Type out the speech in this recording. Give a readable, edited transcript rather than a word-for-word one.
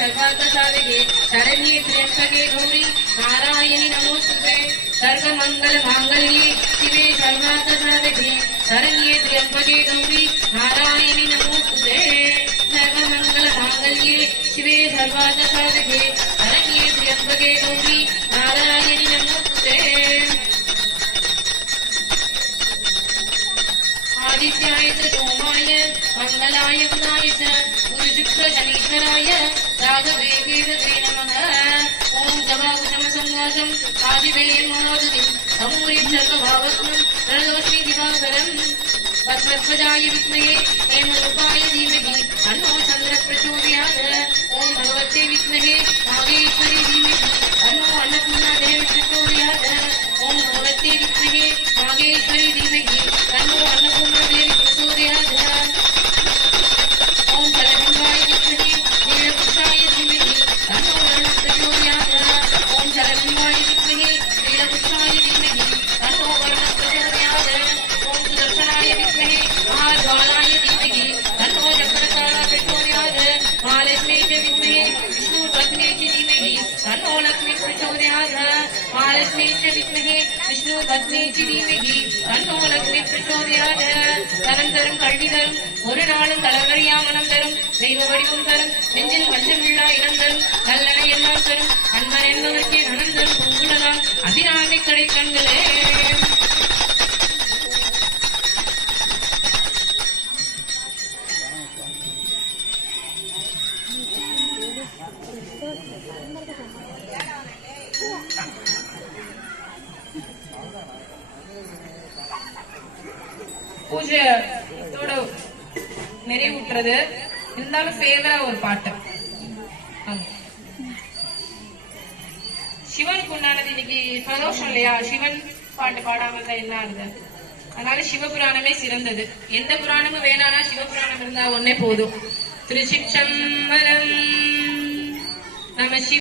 सर्वार्थसाधके शरण्ये त्र्यंबके गौरी नारायणि नमोस्तुते सर्वमंगलमांगल्ये शिवे सर्वार्थसाधके शरण्ये त्र्यंबके गौरी नारायणि नमोस्तुते सर्वमंगलमांगल्ये शिवे सर्वार्थसाधके शरण्ये त्र्यंबके गौरी नारायणि नमोस्तुते आदित्याय च सोमाय मंगलाय बुधाय च गुरुशुक्र शनीश्वराय राघवे केतवे नमः ओम जवाकुशम संवासम आदिवेयं मनोदतिं अमूर्यं सर्वभावस्मं प्रणतोऽस्मि दिवाकरम् पद्मध्वजाय विद्महे हेमरूपाय धीमहि तन्नो चन्द्रः प्रचोदयात् ओम भगवते विद्महे नागेश्वरी धीमहि तन्नो अन्नपूर्णा देवी प्रचोदयात् ओम भगवते विद्महे नागेश्वरी धीमहि तन्नो अन्नपूर्णा देवी प्रचोदयात् ओम शरण्वाय विद्महे नीलपुष्पाय धीमहि तन्नो वर्णः प्रचोदयात् ओम शरण्वाय विद्महे नीलपुष्पाय धीमहि तन्नो वर्णः प्रचोदयात् ओम सुदर्शनाय विद्महे महाज्वालाय धीमहि तन्नो चक्रतारा प्रचोदयात् महालक्ष्मी च विद्महे विष्णुपत्नी च धीमहि तन्नो लक्ष्मी प्रचोदयात् महालक्ष्मी च विद्महे विष्णुपत्नी च धीमहि तन्नो लक्ष्मी प्रचोदयात् தரம் தரும் கல்வி தரும் ஒரு நாளும் தளவழியா மனம் தரும் தெய்வ வடிவம் தரும் நெஞ்சில் வஞ்சமில்லா இடம் தரும் நல்லனை எல்லாம் தரும் அன்பன் என்பதற்கே நனம் தரும் பொங்குலலாம் அபிராமி கடை கண்களே பூஜையோட நிறைவுற்றது. இருந்தாலும் ஃபேவரா ஒரு பாட்டு சிவனுக்கு உண்டானது. இன்னைக்கு பிரதோஷம் இல்லையா, சிவன் பாட்டு பாடாம இருந்தா என்ன ஆகுது? அதனால சிவபுராணமே சிறந்தது. எந்த புராணமும் வேணானா சிவபுராணம் இருந்தா ஒன்னே போதும். திருச்சிற்றம்பலம். நம்ம